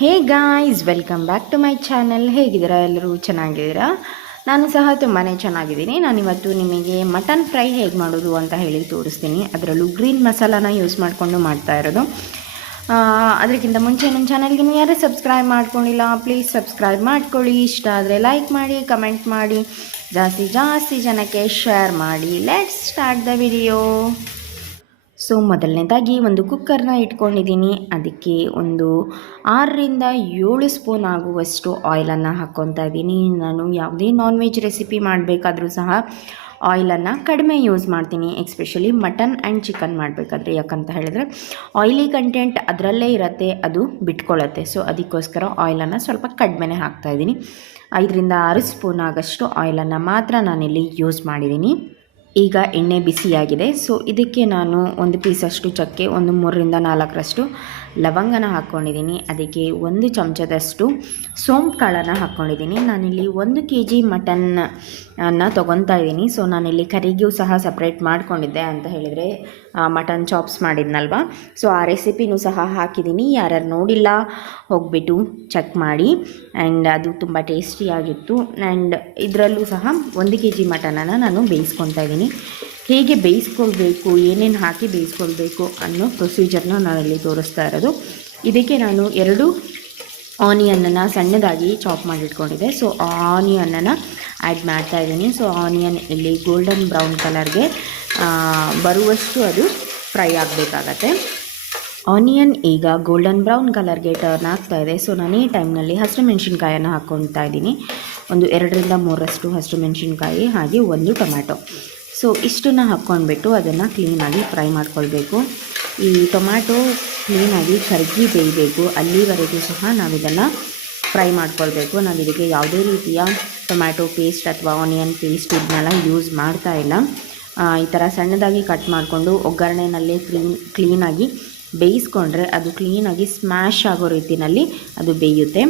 Hey guys, welcome back to my channel. ಹೇಗಿದ್ದೀರಾ? ಎಲ್ಲರೂ ಚೆನ್ನಾಗಿದ್ದೀರಾ? ನಾನು ಸಹ ತುಂಬಾ ಚೆನ್ನಾಗಿದ್ದೀನಿ. ನಾನಿವತ್ತು ನಿಮಗೆ ಮಟನ್ ಫ್ರೈ ಹೇಗೆ ಮಾಡೋದು ಅಂತ ಹೇಳಿ ತೋರಿಸ್ತೀನಿ. ಅದರಲ್ಲೂ ಗ್ರೀನ್ ಮಸಾಲಾನ ಯೂಸ್ ಮಾಡಿಕೊಂಡು ಮಾಡ್ತಾ ಇರೋದು. ಅದಕ್ಕಿಂತ ಮುಂಚೆ ನನ್ನ ಚಾನಲ್ಗೆ ಯಾರು ಸಬ್ಸ್ಕ್ರೈಬ್ ಮಾಡ್ಕೊಂಡಿಲ್ಲ, ಪ್ಲೀಸ್ ಸಬ್ಸ್ಕ್ರೈಬ್ ಮಾಡ್ಕೊಳ್ಳಿ. ಇಷ್ಟ ಆದರೆ ಲೈಕ್ ಮಾಡಿ, ಕಮೆಂಟ್ ಮಾಡಿ, ಜಾಸ್ತಿ ಜನಕ್ಕೆ ಶೇರ್ ಮಾಡಿ. Let's start the video. So ಮೊದಲನೇದಾಗಿ ಒಂದು ಕುಕ್ಕರ್ನ ಇಟ್ಕೊಂಡಿದ್ದೀನಿ. ಅದಕ್ಕೆ ಒಂದು 6 ರಿಂದ 7 ಸ್ಪೂನ್ ಆಗುವಷ್ಟು ಆಯಿಲನ್ನು ಹಾಕ್ಕೊತಾ ಇದ್ದೀನಿ. ನಾನು ಯಾವುದೇ ನಾನ್ ವೆಜ್ ರೆಸಿಪಿ ಮಾಡಬೇಕಾದ್ರೂ ಸಹ ಆಯಿಲನ್ನು ಕಡಿಮೆ ಯೂಸ್ ಮಾಡ್ತೀನಿ, ಎಸ್ಪೆಷಲಿ ಮಟನ್ ಆ್ಯಂಡ್ ಚಿಕನ್ ಮಾಡಬೇಕಾದ್ರೆ. ಯಾಕಂತ ಹೇಳಿದ್ರೆ ಆಯಿಲಿ ಕಂಟೆಂಟ್ ಅದರಲ್ಲೇ ಇರುತ್ತೆ, ಅದು ಬಿಟ್ಕೊಳ್ಳುತ್ತೆ. ಸೊ ಅದಕ್ಕೋಸ್ಕರ ಆಯಿಲನ್ನು ಸ್ವಲ್ಪ ಕಡಿಮೆನೇ ಹಾಕ್ತಾಯಿದ್ದೀನಿ. 5 ರಿಂದ 6 ಸ್ಪೂನ್ ಆಗಷ್ಟು ಆಯಿಲನ್ನು ಮಾತ್ರ ನಾನಿಲ್ಲಿ ಯೂಸ್ ಮಾಡಿದ್ದೀನಿ. ಈಗ ಎಣ್ಣೆ ಬಿಸಿಯಾಗಿದೆ. ಸೊ ಇದಕ್ಕೆ ನಾನು ಒಂದು ಪೀಸಷ್ಟು ಚಕ್ಕೆ, ಒಂದು 3 ರಿಂದ 4 ಲವಂಗನ ಹಾಕ್ಕೊಂಡಿದ್ದೀನಿ. ಅದಕ್ಕೆ 1 ಚಮಚದಷ್ಟು ಸೋಂಪು ಕಾಳನ್ನು ಹಾಕ್ಕೊಂಡಿದ್ದೀನಿ. ನಾನಿಲ್ಲಿ 1 kg ಮಟನ್ನ ತೊಗೊತಾ ಇದ್ದೀನಿ. ಸೊ ನಾನಿಲ್ಲಿ ಕರಿಗೂ ಸಹ ಸಪ್ರೇಟ್ ಮಾಡ್ಕೊಂಡಿದ್ದೆ. ಅಂತ ಹೇಳಿದರೆ ಮಟನ್ ಚಾಪ್ಸ್ ಮಾಡಿದ್ನಲ್ವ, ಸೊ ಆ ರೆಸಿಪಿನೂ ಸಹ ಹಾಕಿದ್ದೀನಿ. ಯಾರ್ಯಾರು ನೋಡಿಲ್ಲ ಹೋಗಿಬಿಟ್ಟು ಚೆಕ್ ಮಾಡಿ. ಆ್ಯಂಡ್ ಅದು ತುಂಬ ಟೇಸ್ಟಿಯಾಗಿತ್ತು. ಆ್ಯಂಡ್ ಇದರಲ್ಲೂ ಸಹ 1 kg ಮಟನನ್ನು ನಾನು ಬೇಯಿಸ್ಕೊತಾ ಇದ್ದೀನಿ. ಹೇಗೆ ಬೇಯಿಸ್ಕೊಳ್ಬೇಕು, ಏನೇನು ಹಾಕಿ ಬೇಯಿಸ್ಕೊಳ್ಬೇಕು ಅನ್ನೋ ಪ್ರೊಸೀಜರ್ನ ನಾನಲ್ಲಿ ತೋರಿಸ್ತಾ ಇರೋದು. ಇದಕ್ಕೆ ನಾನು 2 ಆನಿಯನನ್ನು ಸಣ್ಣದಾಗಿ ಚಾಪ್ ಮಾಡಿಟ್ಕೊಂಡಿದ್ದೆ. ಸೊ ಆನಿಯನನ್ನು ಆ್ಯಡ್ ಮಾಡ್ತಾಯಿದ್ದೀನಿ. ಸೊ ಆನಿಯನ್ ಇಲ್ಲಿ ಗೋಲ್ಡನ್ ಬ್ರೌನ್ ಕಲರ್ಗೆ ಬರುವಷ್ಟು ಅದು ಫ್ರೈ ಆಗಬೇಕಾಗತ್ತೆ. ಆನಿಯನ್ ಈಗ ಗೋಲ್ಡನ್ ಬ್ರೌನ್ ಕಲರ್ಗೆ ಟರ್ನ್ ಆಗ್ತಾಯಿದೆ. ಸೊ ನಾನು ಈ ಟೈಮ್ನಲ್ಲಿ ಹಸಿಮೆಣ್ಸಿನ್ಕಾಯನ್ನು ಹಾಕ್ಕೊತಾ ಇದ್ದೀನಿ. ಒಂದು 2 ರಿಂದ 3 ಹಸಿಮೆಣ್ಸಿನ್ಕಾಯಿ, ಹಾಗೆ 1 ಟೊಮ್ಯಾಟೊ. ಸೊ ಇಷ್ಟನ್ನು ಹಾಕ್ಕೊಂಡ್ಬಿಟ್ಟು ಅದನ್ನು ಕ್ಲೀನಾಗಿ ಫ್ರೈ ಮಾಡ್ಕೊಳ್ಬೇಕು. ಈ ಟೊಮ್ಯಾಟೊ ಕ್ಲೀನಾಗಿ ಕರಗಿ ಬೇಯಬೇಕು, ಅಲ್ಲಿವರೆಗೂ ಸಹ ನಾವಿದನ್ನು ಫ್ರೈ ಮಾಡ್ಕೊಳ್ಬೇಕು. ನಾವು ಇದಕ್ಕೆ ಯಾವುದೇ ರೀತಿಯ ಟೊಮ್ಯಾಟೊ ಪೇಸ್ಟ್ ಅಥವಾ ಆನಿಯನ್ ಪೇಸ್ಟ್ ಇದನ್ನೆಲ್ಲ ಯೂಸ್ ಮಾಡ್ತಾ ಇಲ್ಲ. ಈ ಥರ ಸಣ್ಣದಾಗಿ ಕಟ್ ಮಾಡಿಕೊಂಡು ಒಗ್ಗರಣೆನಲ್ಲೇ ಕ್ಲೀನಾಗಿ ಬೇಯಿಸ್ಕೊಂಡ್ರೆ ಅದು ಕ್ಲೀನಾಗಿ ಸ್ಮ್ಯಾಶ್ ಆಗೋ ರೀತಿಯಲ್ಲಿ ಅದು ಬೇಯುತ್ತೆ.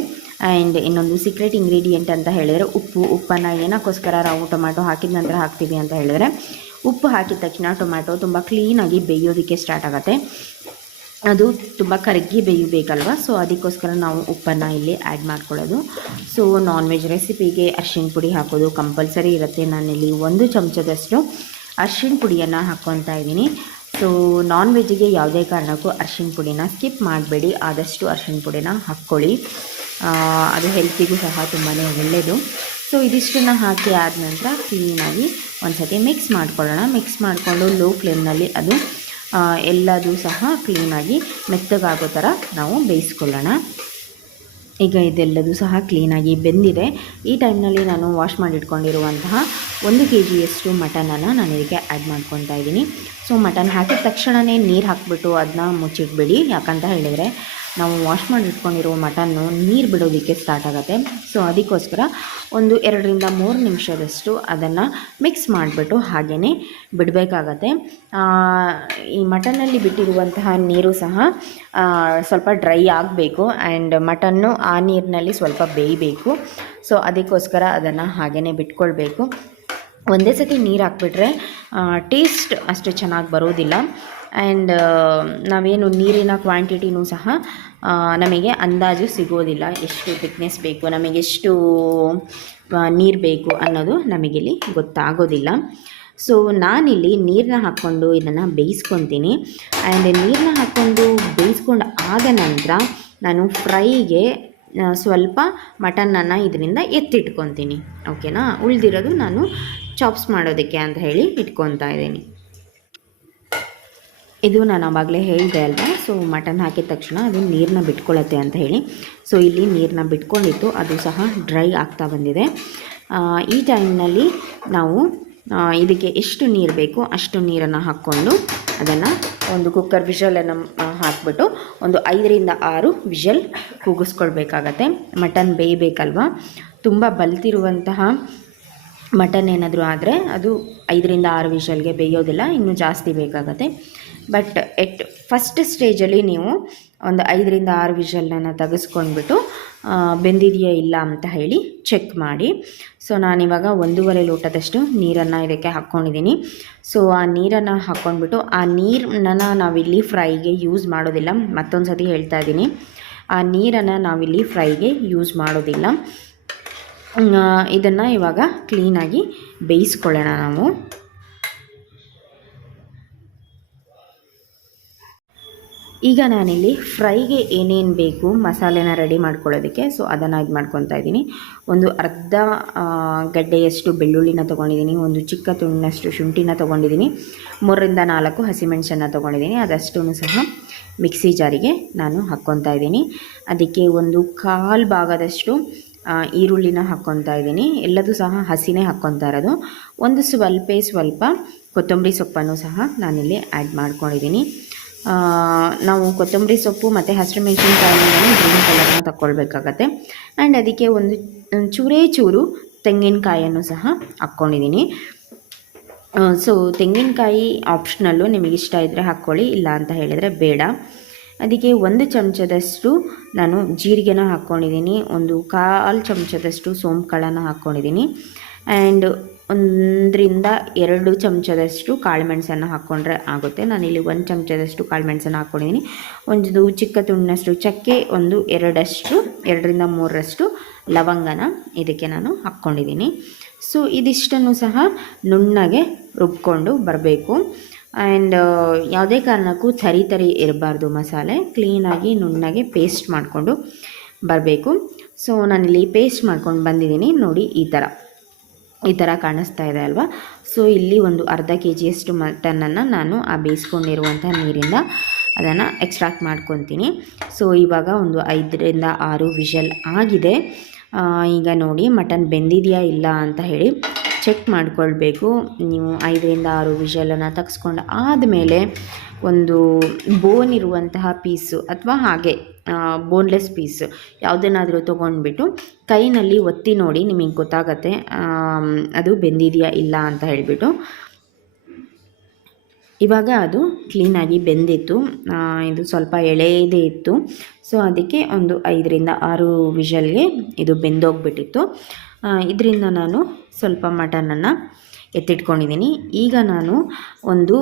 ಆ್ಯಂಡ್ ಇನ್ನೊಂದು ಸೀಕ್ರೆಟ್ ಇಂಗ್ರೀಡಿಯೆಂಟ್ ಅಂತ ಹೇಳಿದರೆ ಉಪ್ಪನ್ನು ಏನಕ್ಕೋಸ್ಕರ ನಾವು ಟೊಮ್ಯಾಟೊ ಹಾಕಿದ ನಂತರ ಹಾಕ್ತೀವಿ ಅಂತ ಹೇಳಿದರೆ, ಉಪ್ಪು ಹಾಕಿದ ತಕ್ಷಣ ಟೊಮ್ಯಾಟೊ ತುಂಬ ಕ್ಲೀನಾಗಿ ಬೇಯೋದಕ್ಕೆ ಸ್ಟಾರ್ಟ್ ಆಗುತ್ತೆ. ಅದು ತುಂಬ ಕರಗಿ ಬೇಯಬೇಕಲ್ವ, ಸೊ ಅದಕ್ಕೋಸ್ಕರ ನಾವು ಉಪ್ಪನ್ನು ಇಲ್ಲಿ ಆ್ಯಡ್ ಮಾಡ್ಕೊಳ್ಳೋದು. ಸೊ ನಾನ್ ವೆಜ್ ರೆಸಿಪಿಗೆ ಅರಿಶಿಣ ಪುಡಿ ಹಾಕೋದು ಕಂಪಲ್ಸರಿ ಇರುತ್ತೆ. ನಾನಿಲ್ಲಿ 1 ಚಮಚದಷ್ಟು ಅರಿಶಿಣ ಪುಡಿಯನ್ನು ಹಾಕ್ಕೊತಾ ಇದ್ದೀನಿ. ಸೊ ನಾನ್ ವೆಜ್ಜಿಗೆ ಯಾವುದೇ ಕಾರಣಕ್ಕೂ ಅರಿಶಿಣ ಪುಡಿನ ಸ್ಕಿಪ್ ಮಾಡಬೇಡಿ, ಆದಷ್ಟು ಅರಿಶಿಣ ಪುಡಿನ ಹಾಕ್ಕೊಳ್ಳಿ. ಅದು ಹೆಲ್ತಿಗೂ ಸಹ ತುಂಬಾ ಒಳ್ಳೆಯದು. ಸೊ ಇದಿಷ್ಟನ್ನು ಹಾಕಿ ಆದ ನಂತರ ಕ್ಲೀನಾಗಿ ಒಂದು ಸತಿ ಮಿಕ್ಸ್ ಮಾಡ್ಕೊಳ್ಳೋಣ. ಮಿಕ್ಸ್ ಮಾಡಿಕೊಂಡು ಲೋ ಫ್ಲೇಮ್ನಲ್ಲಿ ಅದು ಎಲ್ಲದೂ ಸಹ ಕ್ಲೀನಾಗಿ ಮೆತ್ತಗಾಗೋ ಥರ ನಾವು ಬೇಯಿಸ್ಕೊಳ್ಳೋಣ. ಈಗ ಇದೆಲ್ಲದೂ ಸಹ ಕ್ಲೀನಾಗಿ ಬೆಂದಿದೆ. ಈ ಟೈಮ್ನಲ್ಲಿ ನಾನು ವಾಶ್ ಮಾಡಿಟ್ಕೊಂಡಿರುವಂತಹ 1 kgಯಷ್ಟು ಮಟನನ್ನು ನಾನು ಇದಕ್ಕೆ ಆ್ಯಡ್ ಮಾಡ್ಕೊತಾ ಇದ್ದೀನಿ. ಸೊ ಮಟನ್ ಹಾಕಿದ ತಕ್ಷಣವೇ ನೀರು ಹಾಕಿಬಿಟ್ಟು ಅದನ್ನ ಮುಚ್ಚಿಟ್ಬಿಡಿ. ಯಾಕಂತ ಹೇಳಿದರೆ ನಾವು ವಾಶ್ ಮಾಡಿಟ್ಕೊಂಡಿರೋ ಮಟನ್ನು ನೀರು ಬಿಡೋದಕ್ಕೆ ಸ್ಟಾರ್ಟ್ ಆಗುತ್ತೆ. ಸೊ ಅದಕ್ಕೋಸ್ಕರ ಒಂದು 2 ರಿಂದ 3 ನಿಮಿಷದಷ್ಟು ಅದನ್ನು ಮಿಕ್ಸ್ ಮಾಡಿಬಿಟ್ಟು ಹಾಗೆಯೇ ಬಿಡಬೇಕಾಗತ್ತೆ. ಈ ಮಟನ್ನಲ್ಲಿ ಬಿಟ್ಟಿರುವಂತಹ ನೀರು ಸಹ ಸ್ವಲ್ಪ ಡ್ರೈ ಆಗಬೇಕು. ಆ್ಯಂಡ್ ಮಟನ್ನು ಆ ನೀರಿನಲ್ಲಿ ಸ್ವಲ್ಪ ಬೇಯಬೇಕು. ಸೊ ಅದಕ್ಕೋಸ್ಕರ ಅದನ್ನು ಹಾಗೆಯೇ ಬಿಟ್ಕೊಳ್ಬೇಕು. ಒಂದೇ ಸತಿ ನೀರು ಹಾಕ್ಬಿಟ್ರೆ ಟೇಸ್ಟ್ ಅಷ್ಟು ಚೆನ್ನಾಗಿ ಬರೋದಿಲ್ಲ. ಆ್ಯಂಡ್ ನಾವೇನು ನೀರಿನ ಕ್ವಾಂಟಿಟಿನೂ ಸಹ ನಮಗೆ ಅಂದಾಜು ಸಿಗೋದಿಲ್ಲ. ಎಷ್ಟು ಥಿಕ್ನೆಸ್ ಬೇಕು, ನಮಗೆ ಎಷ್ಟು ನೀರು ಬೇಕು ಅನ್ನೋದು ನಮಗಿಲ್ಲಿ ಗೊತ್ತಾಗೋದಿಲ್ಲ. ಸೊ ನಾನಿಲ್ಲಿ ನೀರನ್ನ ಹಾಕ್ಕೊಂಡು ಇದನ್ನು ಬೇಯಿಸ್ಕೊತೀನಿ. ಆ್ಯಂಡ್ ನೀರನ್ನ ಹಾಕ್ಕೊಂಡು ಬೇಯಿಸ್ಕೊಂಡು ಆದ ನಂತರ ನಾನು ಫ್ರೈಗೆ ಸ್ವಲ್ಪ ಮಟನನ್ನು ಇದರಿಂದ ಎತ್ತಿಟ್ಕೊತೀನಿ. ಓಕೆನಾ? ಉಳಿದಿರೋದು ನಾನು ಚಾಪ್ಸ್ ಮಾಡೋದಕ್ಕೆ ಅಂತ ಹೇಳಿ ಇಟ್ಕೊತಾ ಇದ್ದೀನಿ. ಇದು ನಾನು ಆವಾಗಲೇ ಹೇಳಿದೆ ಅಲ್ವಾ, ಸೊ ಮಟನ್ ಹಾಕಿದ ತಕ್ಷಣ ಅದು ನೀರನ್ನ ಬಿಟ್ಕೊಳ್ಳುತ್ತೆ ಅಂತ ಹೇಳಿ. ಸೊ ಇಲ್ಲಿ ನೀರನ್ನ ಬಿಟ್ಕೊಂಡಿತ್ತು, ಅದು ಸಹ ಡ್ರೈ ಆಗ್ತಾ ಬಂದಿದೆ. ಈ ಟೈಮ್ನಲ್ಲಿ ನಾವು ಇದಕ್ಕೆ ಎಷ್ಟು ನೀರು ಬೇಕೋ ಅಷ್ಟು ನೀರನ್ನು ಹಾಕ್ಕೊಂಡು ಅದನ್ನು ಒಂದು ಕುಕ್ಕರ್ ವಿಷಲನ್ನು ಹಾಕ್ಬಿಟ್ಟು ಒಂದು 5 ರಿಂದ 6 ವಿಷಲ್ ಕೂಗಿಸ್ಕೊಳ್ಬೇಕಾಗತ್ತೆ. ಮಟನ್ ಬೇಯಬೇಕಲ್ವ, ತುಂಬ ಬಲ್ತಿರುವಂತಹ ಮಟನ್ ಏನಾದರೂ ಆದರೆ ಅದು 5 ರಿಂದ 6 ವಿಷಲ್ಗೆ ಬೇಯೋದಿಲ್ಲ, ಇನ್ನೂ ಜಾಸ್ತಿ ಬೇಕಾಗತ್ತೆ. ಬಟ್ ಫಸ್ಟ್ ಸ್ಟೇಜಲ್ಲಿ ನೀವು ಒಂದು 5 ರಿಂದ 6 ವಿಷಲನ್ನು ತೆಗೆಸ್ಕೊಂಡ್ಬಿಟ್ಟು ಬೆಂದಿದೆಯಾ ಇಲ್ಲ ಅಂತ ಹೇಳಿ ಚೆಕ್ ಮಾಡಿ. ಸೊ ನಾನಿವಾಗ 1.5 ಲೋಟದಷ್ಟು ನೀರನ್ನು ಇದಕ್ಕೆ ಹಾಕ್ಕೊಂಡಿದ್ದೀನಿ. ಸೊ ಆ ನೀರನ್ನು ಹಾಕ್ಕೊಂಡ್ಬಿಟ್ಟು ಆ ನೀರನ್ನು ನಾವಿಲ್ಲಿ ಫ್ರೈಗೆ ಯೂಸ್ ಮಾಡೋದಿಲ್ಲ. ಮತ್ತೊಂದು ಸತಿ ಹೇಳ್ತಾ ಇದ್ದೀನಿ, ಆ ನೀರನ್ನು ನಾವಿಲ್ಲಿ ಫ್ರೈಗೆ ಯೂಸ್ ಮಾಡೋದಿಲ್ಲ. ಇದನ್ನು ಇವಾಗ ಕ್ಲೀನಾಗಿ ಬೇಯಿಸ್ಕೊಳ್ಳೋಣ ನಾವು. ಈಗ ನಾನಿಲ್ಲಿ ಫ್ರೈಗೆ ಏನೇನು ಬೇಕು ಮಸಾಲೆನ ರೆಡಿ ಮಾಡ್ಕೊಳ್ಳೋದಕ್ಕೆ, ಸೊ ಅದನ್ನು ಇದು ಮಾಡ್ಕೊತಾ ಇದ್ದೀನಿ. ಒಂದು ಅರ್ಧ ಗಡ್ಡೆಯಷ್ಟು ಬೆಳ್ಳುಳ್ಳಿನ ತೊಗೊಂಡಿದ್ದೀನಿ, ಒಂದು ಚಿಕ್ಕ ತುಂಡಿನಷ್ಟು ಶುಂಠಿನ ತೊಗೊಂಡಿದ್ದೀನಿ, 3-4 ಹಸಿಮೆಣಸನ್ನು ತೊಗೊಂಡಿದ್ದೀನಿ. ಅದಷ್ಟೂ ಸಹ ಮಿಕ್ಸಿ ಜಾರಿಗೆ ನಾನು ಹಾಕ್ಕೊತಾ ಇದ್ದೀನಿ. ಅದಕ್ಕೆ ಒಂದು 1/4 ಭಾಗದಷ್ಟು ಈರುಳ್ಳಿನ ಹಾಕ್ಕೊತಾ ಇದ್ದೀನಿ. ಎಲ್ಲದೂ ಸಹ ಹಸಿನೇ ಹಾಕ್ಕೊತಾ ಇರೋದು. ಒಂದು ಸ್ವಲ್ಪ ಕೊತ್ತಂಬರಿ ಸೊಪ್ಪನ್ನು ಸಹ ನಾನಿಲ್ಲಿ ಆ್ಯಡ್ ಮಾಡ್ಕೊಂಡಿದ್ದೀನಿ. ನಾವು ಕೊತ್ತಂಬರಿ ಸೊಪ್ಪು ಮತ್ತು ಹಸಿರು ಮೆಣಸಿನ್ಕಾಯಿನ ಗ್ರೀನ್ ಕಲರ್ನ ತಗೊಳ್ಬೇಕಾಗತ್ತೆ. ಆ್ಯಂಡ್ ಅದಕ್ಕೆ ಒಂದು ಚೂರು ತೆಂಗಿನಕಾಯಿಯನ್ನು ಸಹ ಹಾಕ್ಕೊಂಡಿದ್ದೀನಿ. ಸೊ ತೆಂಗಿನಕಾಯಿ ಆಪ್ಷನಲ್ಲು, ನಿಮಗಿಷ್ಟ ಇದ್ದರೆ ಹಾಕ್ಕೊಳ್ಳಿ, ಇಲ್ಲ ಅಂತ ಹೇಳಿದರೆ ಬೇಡ. ಅದಕ್ಕೆ 1 ಚಮಚದಷ್ಟು ನಾನು ಜೀರಿಗೆನ ಹಾಕ್ಕೊಂಡಿದ್ದೀನಿ, ಒಂದು 1/4 ಚಮಚದಷ್ಟು ಸೋಂಪು ಕಾಳನ್ನು ಹಾಕ್ಕೊಂಡಿದ್ದೀನಿ, ಆ್ಯಂಡ್ 1-2 ಚಮಚದಷ್ಟು ಕಾಳುಮೆಣಸನ್ನು ಹಾಕ್ಕೊಂಡ್ರೆ ಆಗುತ್ತೆ. ನಾನಿಲ್ಲಿ 1 ಚಮಚದಷ್ಟು ಕಾಳುಮೆಣಸನ್ನು ಹಾಕ್ಕೊಂಡಿದ್ದೀನಿ. ಒಂದು ಚಿಕ್ಕ ತುಂಡಿನಷ್ಟು ಚಕ್ಕೆ, 2-3 ಲವಂಗನ ಇದಕ್ಕೆ ನಾನು ಹಾಕ್ಕೊಂಡಿದ್ದೀನಿ. ಸೊ ಇದಿಷ್ಟನ್ನು ಸಹ ನುಣ್ಣಗೆ ರುಬ್ಕೊಂಡು ಬರಬೇಕು. ಆ್ಯಂಡ್ ಯಾವುದೇ ಕಾರಣಕ್ಕೂ ತರಿ ಇರಬಾರ್ದು. ಮಸಾಲೆ ಕ್ಲೀನಾಗಿ ನುಣ್ಣಗೆ ಪೇಸ್ಟ್ ಮಾಡಿಕೊಂಡು ಬರಬೇಕು. ಸೊ ನಾನಿಲ್ಲಿ ಪೇಸ್ಟ್ ಮಾಡ್ಕೊಂಡು ಬಂದಿದ್ದೀನಿ ನೋಡಿ, ಈ ಥರ ಕಾಣಿಸ್ತಾ ಇದೆ ಅಲ್ವಾ. ಸೊ ಇಲ್ಲಿ ಒಂದು ಅರ್ಧ kg ಮಟನನ್ನು ನಾನು ಆ ಬೇಯಿಸ್ಕೊಂಡಿರುವಂಥ ನೀರಿಂದ ಅದನ್ನು ಎಕ್ಸ್ಟ್ರಾಕ್ಟ್ ಮಾಡ್ಕೊತೀನಿ. ಸೊ ಇವಾಗ ಒಂದು 5-6 ವಿಷಲ್ ಆಗಿದೆ. ಈಗ ನೋಡಿ ಮಟನ್ ಬೆಂದಿದೆಯಾ ಇಲ್ಲ ಅಂತ ಹೇಳಿ ಚೆಕ್ ಮಾಡ್ಕೊಳ್ಬೇಕು. ನೀವು 5-6 ವಿಷಲನ್ನು ತೆಗೆಸ್ಕೊಂಡು ಆದಮೇಲೆ ಒಂದು ಬೋನ್ ಇರುವಂತಹ ಪೀಸು ಅಥವಾ ಹಾಗೆ ಬೋನ್ಲೆಸ್ ಪೀಸ್ ಯಾವುದನ್ನಾದರೂ ತೊಗೊಂಡ್ಬಿಟ್ಟು ಕೈನಲ್ಲಿ ಒತ್ತಿ ನೋಡಿ, ನಿಮಗೆ ಗೊತ್ತಾಗತ್ತೆ ಅದು ಬೆಂದಿದೆಯಾ ಇಲ್ಲ ಅಂತ ಹೇಳಿಬಿಟ್ಟು. ಇವಾಗ ಅದು ಕ್ಲೀನಾಗಿ ಬೆಂದಿತ್ತು. ಇದು ಸ್ವಲ್ಪ ಎಳೆಯದೇ ಇತ್ತು. ಸೊ ಅದಕ್ಕೆ ಒಂದು 5-6 ವಿಷಲ್ಗೆ ಇದು ಬೆಂದೋಗ್ಬಿಟ್ಟಿತ್ತು. ಇದರಿಂದ ನಾನು ಸ್ವಲ್ಪ ಮಟನನ್ನು ಎತ್ತಿಟ್ಕೊಂಡಿದ್ದೀನಿ. ಈಗ ನಾನು ಒಂದು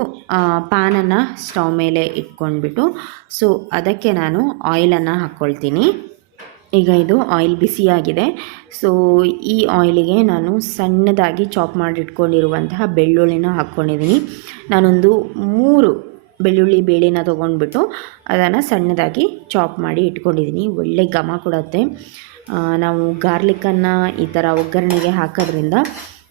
ಪ್ಯಾನನ್ನು ಸ್ಟವ್ ಮೇಲೆ ಇಟ್ಕೊಂಡ್ಬಿಟ್ಟು, ಸೊ ಅದಕ್ಕೆ ನಾನು ಆಯಿಲನ್ನು ಹಾಕ್ಕೊಳ್ತೀನಿ. ಈಗ ಇದು ಆಯಿಲ್ ಬಿಸಿಯಾಗಿದೆ. ಸೊ ಈ ಆಯಿಲಿಗೆ ನಾನು ಸಣ್ಣದಾಗಿ ಚಾಪ್ ಮಾಡಿ ಇಟ್ಕೊಂಡಿರುವಂತಹ ಬೆಳ್ಳುಳ್ಳಿನ ಹಾಕ್ಕೊಂಡಿದ್ದೀನಿ. ನಾನೊಂದು 3 ಬೆಳ್ಳುಳ್ಳಿ ಬೇಳೆನ ತೊಗೊಂಡ್ಬಿಟ್ಟು ಅದನ್ನು ಸಣ್ಣದಾಗಿ ಚಾಪ್ ಮಾಡಿ ಇಟ್ಕೊಂಡಿದ್ದೀನಿ. ಒಳ್ಳೆ ಘಮ ಕೊಡುತ್ತೆ. ನಾವು ಗಾರ್ಲಿಕ್ಕನ್ನು ಈ ಥರ ಒಗ್ಗರಣೆಗೆ ಹಾಕೋದ್ರಿಂದ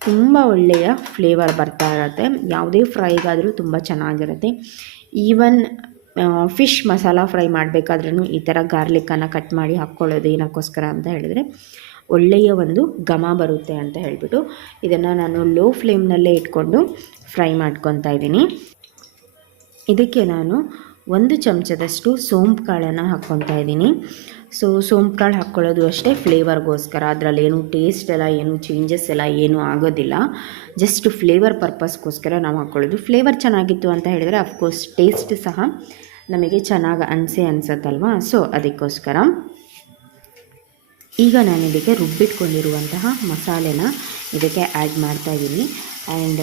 ತುಂಬ ಒಳ್ಳೆಯ ಫ್ಲೇವರ್ ಬರ್ತಾ ಇರುತ್ತೆ. ಯಾವುದೇ ಫ್ರೈಗಾದರೂ ತುಂಬ ಚೆನ್ನಾಗಿರುತ್ತೆ. ಈವನ್ ಫಿಶ್ ಮಸಾಲ ಫ್ರೈ ಮಾಡಬೇಕಾದ್ರೂ ಈ ಥರ ಗಾರ್ಲಿಕ್ಕನ್ನು ಕಟ್ ಮಾಡಿ ಹಾಕ್ಕೊಳ್ಳೋದು ಏನಕ್ಕೋಸ್ಕರ ಅಂತ ಹೇಳಿದರೆ ಒಳ್ಳೆಯ ಒಂದು ಘಮ ಬರುತ್ತೆ ಅಂತ ಹೇಳಿಬಿಟ್ಟು ಇದನ್ನು ನಾನು ಲೋ ಫ್ಲೇಮ್ನಲ್ಲೇ ಇಟ್ಕೊಂಡು ಫ್ರೈ ಮಾಡ್ಕೊತಾ ಇದ್ದೀನಿ. ಇದಕ್ಕೆ ನಾನು 1 ಚಮಚದಷ್ಟು ಸೋಂಪು ಕಾಳನ್ನು ಹಾಕ್ಕೊತಾ ಇದ್ದೀನಿ. ಸೊ ಸೋಂಪು ಕಾಳು ಹಾಕ್ಕೊಳ್ಳೋದು ಅಷ್ಟೇ ಫ್ಲೇವರ್ಗೋಸ್ಕರ. ಅದರಲ್ಲಿ ಏನು ಟೇಸ್ಟ್ ಎಲ್ಲ ಏನು ಚೇಂಜಸ್ ಎಲ್ಲ ಏನೂ ಆಗೋದಿಲ್ಲ. ಜಸ್ಟ್ ಫ್ಲೇವರ್ ಪರ್ಪಸ್ಗೋಸ್ಕರ ನಾವು ಹಾಕ್ಕೊಳ್ಳೋದು. ಫ್ಲೇವರ್ ಚೆನ್ನಾಗಿತ್ತು ಅಂತ ಹೇಳಿದರೆ ಅಫ್ಕೋರ್ಸ್ ಟೇಸ್ಟ್ ಸಹ ನಮಗೆ ಚೆನ್ನಾಗಿ ಅನಿಸತ್ತಲ್ವ. ಸೊ ಅದಕ್ಕೋಸ್ಕರ ಈಗ ನಾನು ಇದಕ್ಕೆ ರುಬ್ಬಿಟ್ಕೊಂಡಿರುವಂತಹ ಮಸಾಲೆನ ಇದಕ್ಕೆ ಆ್ಯಡ್ ಮಾಡ್ತಾಯಿದ್ದೀನಿ. ಆ್ಯಂಡ್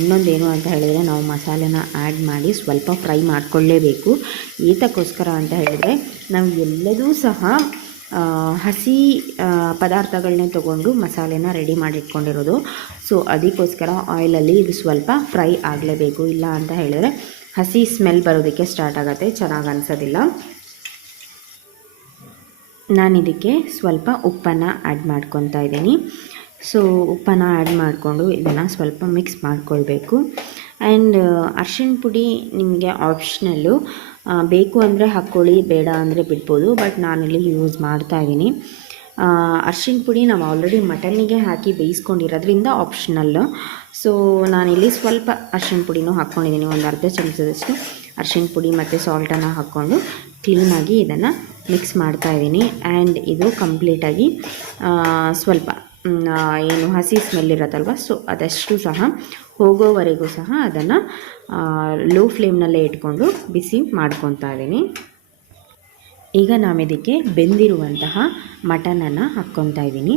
ಇನ್ನೊಂದೇನು ಅಂತ ಹೇಳಿದರೆ ನಾವು ಮಸಾಲೆನ ಆ್ಯಡ್ ಮಾಡಿ ಸ್ವಲ್ಪ ಫ್ರೈ ಮಾಡಿಕೊಳ್ಳೇಬೇಕು. ಏತಕ್ಕೋಸ್ಕರ ಅಂತ ಹೇಳಿದರೆ ನಾವು ಎಲ್ಲದೂ ಸಹ ಹಸಿ ಪದಾರ್ಥಗಳನ್ನೇ ತೊಗೊಂಡು ಮಸಾಲೆನ ರೆಡಿ ಮಾಡಿಟ್ಕೊಂಡಿರೋದು. ಸೊ ಅದಕ್ಕೋಸ್ಕರ ಆಯಿಲಲ್ಲಿ ಇದು ಸ್ವಲ್ಪ ಫ್ರೈ ಆಗಲೇಬೇಕು. ಇಲ್ಲ ಅಂತ ಹೇಳಿದರೆ ಹಸಿ ಸ್ಮೆಲ್ ಬರೋದಕ್ಕೆ ಸ್ಟಾರ್ಟ್ ಆಗುತ್ತೆ, ಚೆನ್ನಾಗಿ ಅನಿಸೋದಿಲ್ಲ. ನಾನಿದಕ್ಕೆ ಸ್ವಲ್ಪ ಉಪ್ಪನ್ನು ಆ್ಯಡ್ ಮಾಡ್ಕೊತಾ ಇದ್ದೀನಿ. ಸೊ ಉಪ್ಪನ್ನು ಆ್ಯಡ್ ಮಾಡಿಕೊಂಡು ಇದನ್ನು ಸ್ವಲ್ಪ ಮಿಕ್ಸ್ ಮಾಡ್ಕೊಳ್ಬೇಕು. ಆ್ಯಂಡ್ ಅರಿಶಿಣ ಪುಡಿ ನಿಮಗೆ ಆಪ್ಷನಲ್ಲು, ಬೇಕು ಅಂದರೆ ಹಾಕ್ಕೊಳ್ಳಿ, ಬೇಡ ಅಂದರೆ ಬಿಡ್ಬೋದು. ಬಟ್ ನಾನಿಲ್ಲಿ ಯೂಸ್ ಮಾಡ್ತಾಯಿದ್ದೀನಿ. ಅರಿಶಿಣ ಪುಡಿ ನಾವು ಆಲ್ರೆಡಿ ಮಟನ್ನಿಗೆ ಹಾಕಿ ಬೇಯಿಸ್ಕೊಂಡಿರೋದ್ರಿಂದ ಆಪ್ಷನಲ್ಲು. ಸೊ ನಾನಿಲ್ಲಿ ಸ್ವಲ್ಪ ಅರಿಶಿಣ ಪುಡಿನೂ ಹಾಕ್ಕೊಂಡಿದ್ದೀನಿ. ಒಂದು ಅರ್ಧ ಚಮಚದಷ್ಟು ಅರಿಶಿಣ ಪುಡಿ ಮತ್ತು ಸಾಲ್ಟನ್ನು ಹಾಕ್ಕೊಂಡು ಕ್ಲೀನಾಗಿ ಇದನ್ನು ಮಿಕ್ಸ್ ಮಾಡ್ತಾಯಿದ್ದೀನಿ. ಆ್ಯಂಡ್ ಇದು ಕಂಪ್ಲೀಟಾಗಿ ಸ್ವಲ್ಪ ಏನು ಹಸಿ ಸ್ಮೆಲ್ ಇರುತ್ತಲ್ವ, ಸೊ ಅದಷ್ಟು ಸಹ ಹೋಗೋವರೆಗೂ ಸಹ ಅದನ್ನು ಲೋ ಫ್ಲೇಮ್ನಲ್ಲೇ ಇಟ್ಕೊಂಡು ಬಿಸಿ ಮಾಡ್ಕೊತಾ ಇದ್ದೀನಿ. ಈಗ ನಾವಿದಕ್ಕೆ ಬೆಂದಿರುವಂತಹ ಮಟನನ್ನು ಹಾಕ್ಕೊತಾ ಇದ್ದೀನಿ.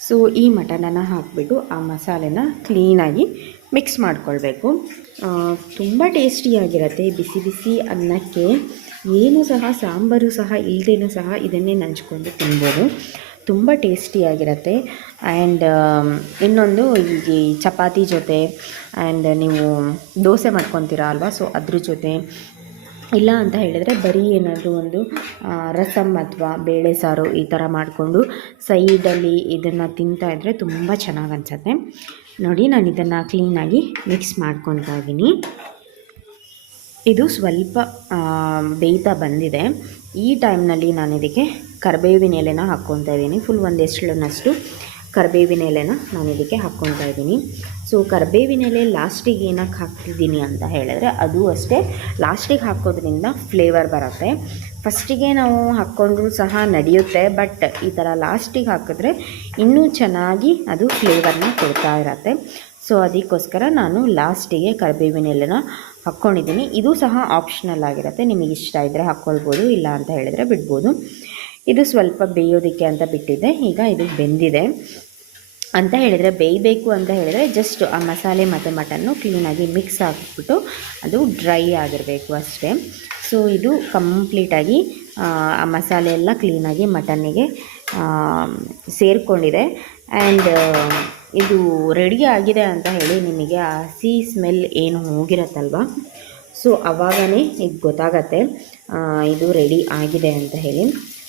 ಸೊ ಈ ಮಟನನ್ನು ಹಾಕಿಬಿಟ್ಟು ಆ ಮಸಾಲೆನ ಕ್ಲೀನಾಗಿ ಮಿಕ್ಸ್ ಮಾಡ್ಕೊಳ್ಬೇಕು. ತುಂಬ ಟೇಸ್ಟಿಯಾಗಿರುತ್ತೆ. ಬಿಸಿ ಬಿಸಿ ಅನ್ನಕ್ಕೆ ಏನು ಸಹ ಸಾಂಬಾರು ಸಹ ಇಲ್ಲದೇನೂ ಸಹ ಇದನ್ನೇ ನಂಚ್ಕೊಂಡು ತಿನ್ಬೋದು. ತುಂಬ ಟೇಸ್ಟಿಯಾಗಿರುತ್ತೆ. ಆ್ಯಂಡ್ ಇನ್ನೊಂದು ಈ ಚಪಾತಿ ಜೊತೆ ಆ್ಯಂಡ್ ನೀವು ದೋಸೆ ಮಾಡ್ಕೊತೀರಾ ಅಲ್ವಾ, ಸೊ ಅದ್ರ ಜೊತೆ ಇಲ್ಲ ಅಂತ ಹೇಳಿದರೆ ಬರೀ ಏನಾದರೂ ಒಂದು ರಸಮ್ ಅಥವಾ ಬೇಳೆ ಸಾರು ಈ ಥರ ಮಾಡಿಕೊಂಡು ಸೈಡಲ್ಲಿ ಇದನ್ನು ತಿಂತಾಯಿದ್ರೆ ತುಂಬ ಚೆನ್ನಾಗಿ ಅನಿಸುತ್ತೆ. ನೋಡಿ, ನಾನು ಇದನ್ನು ಕ್ಲೀನಾಗಿ ಮಿಕ್ಸ್ ಮಾಡ್ಕೊತಾ ಇದ್ದೀನಿ. ಇದು ಸ್ವಲ್ಪ ಬೇಯ್ತಾ ಬಂದಿದೆ. ಈ ಟೈಮ್ನಲ್ಲಿ ನಾನು ಇದಕ್ಕೆ ಕರಿಬೇವಿನ ಎಲೆನ ಹಾಕ್ಕೊತಾ ಇದ್ದೀನಿ. ಫುಲ್ ಒಂದು ಎಸ್ಳನಷ್ಟು ಕರಿಬೇವಿನ ಎಲೆನ ನಾನು ಇದಕ್ಕೆ ಹಾಕ್ಕೊತಾ ಇದ್ದೀನಿ. ಸೊ ಕರಿಬೇವಿನ ಎಲೆ ಲಾಸ್ಟಿಗೆ ಏನಕ್ಕೆ ಹಾಕ್ತಿದ್ದೀನಿ ಅಂತ ಹೇಳಿದ್ರೆ, ಅದು ಅಷ್ಟೇ ಲಾಸ್ಟಿಗೆ ಹಾಕೋದ್ರಿಂದ ಫ್ಲೇವರ್ ಬರುತ್ತೆ. ಫಸ್ಟಿಗೆ ನಾವು ಹಾಕ್ಕೊಂಡ್ರೂ ಸಹ ನಡೆಯುತ್ತೆ, ಬಟ್ ಈ ಥರ ಲಾಸ್ಟಿಗೆ ಹಾಕಿದ್ರೆ ಇನ್ನೂ ಚೆನ್ನಾಗಿ ಅದು ಫ್ಲೇವರ್ನ ಕೊಡ್ತಾ ಇರತ್ತೆ. ಸೊ ಅದಕ್ಕೋಸ್ಕರ ನಾನು ಲಾಸ್ಟಿಗೆ ಕರಿಬೇವಿನ ಎಲೆನ ಹಾಕ್ಕೊಂಡಿದ್ದೀನಿ. ಇದು ಸಹ ಆಪ್ಷನಲ್ ಆಗಿರುತ್ತೆ, ನಿಮಗೆ ಇಷ್ಟ ಇದ್ದರೆ ಹಾಕ್ಕೊಳ್ಬೋದು, ಇಲ್ಲ ಅಂತ ಹೇಳಿದರೆ ಬಿಡ್ಬೋದು. ಇದು ಸ್ವಲ್ಪ ಬೇಯೋದಕ್ಕೆ ಅಂತ ಬಿಟ್ಟಿದ್ದೆ. ಈಗ ಇದು ಬೆಂದಿದೆ ಅಂತ ಹೇಳಿದರೆ, ಬೇಯಬೇಕು ಅಂತ ಹೇಳಿದರೆ ಜಸ್ಟ್ ಆ ಮಸಾಲೆ ಮತ್ತು ಮಟನ್ನು ಕ್ಲೀನಾಗಿ ಮಿಕ್ಸ್ ಆಗಿಬಿಟ್ಟು ಅದು ಡ್ರೈ ಆಗಿರಬೇಕು ಅಷ್ಟೇ. ಸೊ ಇದು ಕಂಪ್ಲೀಟಾಗಿ ಆ ಮಸಾಲೆ ಎಲ್ಲ ಕ್ಲೀನಾಗಿ ಮಟನ್ನಿಗೆ ಸೇರಿಕೊಂಡಿದೆ. ಆ್ಯಂಡ್ ಇದು ರೆಡಿ ಆಗಿದೆ ಅಂತ ಹೇಳಿ ನಿಮಗೆ ಆ ಹಸಿ ಸ್ಮೆಲ್ ಏನು ಹೋಗಿರತ್ತಲ್ವ, ಸೊ ಆವಾಗನೇ ಈಗ ಗೊತ್ತಾಗತ್ತೆ ಇದು ರೆಡಿ ಆಗಿದೆ ಅಂತ ಹೇಳಿ.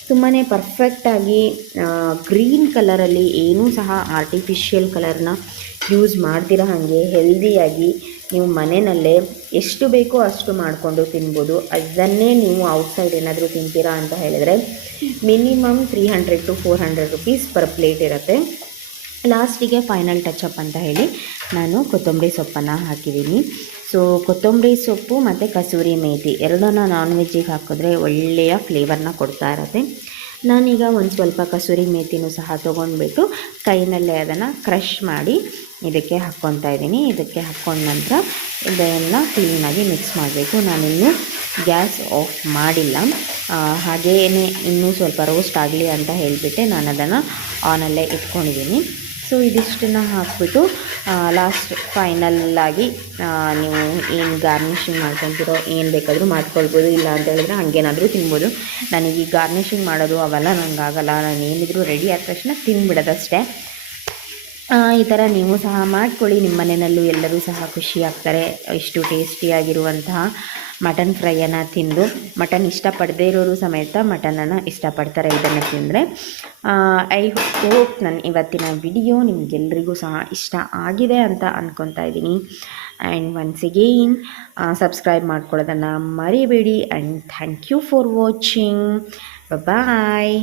ತುಂಬಾ ಪರ್ಫೆಕ್ಟಾಗಿ ಗ್ರೀನ್ ಕಲರಲ್ಲಿ ಏನೂ ಸಹ ಆರ್ಟಿಫಿಷಿಯಲ್ ಕಲರ್ನ ಯೂಸ್ ಮಾಡ್ದಿರೋ ಹಾಗೆ ಹೆಲ್ದಿಯಾಗಿ ನೀವು ಮನೆಯಲ್ಲೇ ಎಷ್ಟು ಬೇಕೋ ಅಷ್ಟು ಮಾಡಿಕೊಂಡು ತಿನ್ಬೋದು. ಅದನ್ನೇ ನೀವು ಔಟ್ಸೈಡ್ ಏನಾದರೂ ತಿಂತೀರಾ ಅಂತ ಹೇಳಿದರೆ minimum 300 to 400 rupees per plate ಇರುತ್ತೆ. ಲಾಸ್ಟಿಗೆ ಫೈನಲ್ ಟಚಪ್ ಅಂತ ಹೇಳಿ ನಾನು ಕೊತ್ತಂಬರಿ ಸೊಪ್ಪನ್ನು ಹಾಕಿದ್ದೀನಿ. ಸೊ ಕೊತ್ತಂಬರಿ ಸೊಪ್ಪು ಮತ್ತು ಕಸೂರಿ ಮೇಥಿ ಎರಡನ್ನ ನಾನ್ ವೆಜ್ಜಿಗೆ ಹಾಕಿದ್ರೆ ಒಳ್ಳೆಯ ಫ್ಲೇವರ್ನ ಕೊಡ್ತಾ ಇರುತ್ತೆ. ನಾನೀಗ ಒಂದು ಸ್ವಲ್ಪ ಕಸೂರಿ ಮೇಥಿನೂ ಸಹ ತೊಗೊಂಡ್ಬಿಟ್ಟು ಕೈನಲ್ಲೇ ಅದನ್ನು ಕ್ರಷ್ ಮಾಡಿ ಇದಕ್ಕೆ ಹಾಕ್ಕೊತಾ ಇದ್ದೀನಿ. ಇದಕ್ಕೆ ಹಾಕ್ಕೊಂಡ ನಂತರ ಇದನ್ನು ಕ್ಲೀನಾಗಿ ಮಿಕ್ಸ್ ಮಾಡಬೇಕು. ನಾನಿನ್ನೂ ಗ್ಯಾಸ್ ಆಫ್ ಮಾಡಿಲ್ಲ, ಹಾಗೆಯೇ ಇನ್ನೂ ಸ್ವಲ್ಪ ರೋಸ್ಟ್ ಆಗಲಿ ಅಂತ ಹೇಳಿಬಿಟ್ಟೆ ನಾನು ಅದನ್ನು ಆನಲ್ಲೇ ಇಟ್ಕೊಂಡಿದ್ದೀನಿ. ಸೊ ಇದಿಷ್ಟನ್ನು ಹಾಕ್ಬಿಟ್ಟು ಲಾಸ್ಟ್ ಫೈನಲ್ಲಾಗಿ ನೀವು ಏನು ಗಾರ್ನಿಷಿಂಗ್ ಮಾಡ್ಕೊತೀರೋ ಏನು ಬೇಕಾದರೂ ಮಾಡ್ಕೊಳ್ಬೋದು, ಇಲ್ಲ ಅಂತ ಹೇಳಿದ್ರೆ ಹಾಗೇನಾದರೂ ತಿನ್ಬೋದು. ನನಗೆ ಈ ಗಾರ್ನಿಷಿಂಗ್ ಮಾಡೋದು ಅವೆಲ್ಲ ನನಗಾಗಲ್ಲ. ನಾನು ಏನಿದ್ರು ರೆಡಿ ಆದ ತಕ್ಷಣ ತಿನ್ಬಿಡೋದಷ್ಟೇ. ಈ ಥರ ನೀವು ಸಹ ಮಾಡ್ಕೊಳ್ಳಿ. ನಿಮ್ಮ ಮನೆಯಲ್ಲೂ ಎಲ್ಲರೂ ಸಹ ಖುಷಿ ಆಗ್ತಾರೆ ಇಷ್ಟು ಟೇಸ್ಟಿಯಾಗಿರುವಂತಹ ಮಟನ್ ಫ್ರೈಯನ್ನು ತಿಂದು. ಮಟನ್ ಇಷ್ಟಪಡದೇ ಇರೋರು ಸಮೇತ ಮಟನನ್ನು ಇಷ್ಟಪಡ್ತಾರೆ ಇದನ್ನು ತಿಂದರೆ. ಐ ಹೋಪ್ ನನ್ನ ಇವತ್ತಿನ ವಿಡಿಯೋ ನಿಮಗೆಲ್ಲರಿಗೂ ಸಹ ಇಷ್ಟ ಆಗಿದೆ ಅಂತ ಅಂದ್ಕೊತಾ ಇದ್ದೀನಿ. ಆ್ಯಂಡ್ ಒನ್ಸ್ ಅಗೇನ್ ಸಬ್ಸ್ಕ್ರೈಬ್ ಮಾಡ್ಕೊಳ್ಳೋದನ್ನು ಮರಿಬೇಡಿ. And thank you for watching. Bye.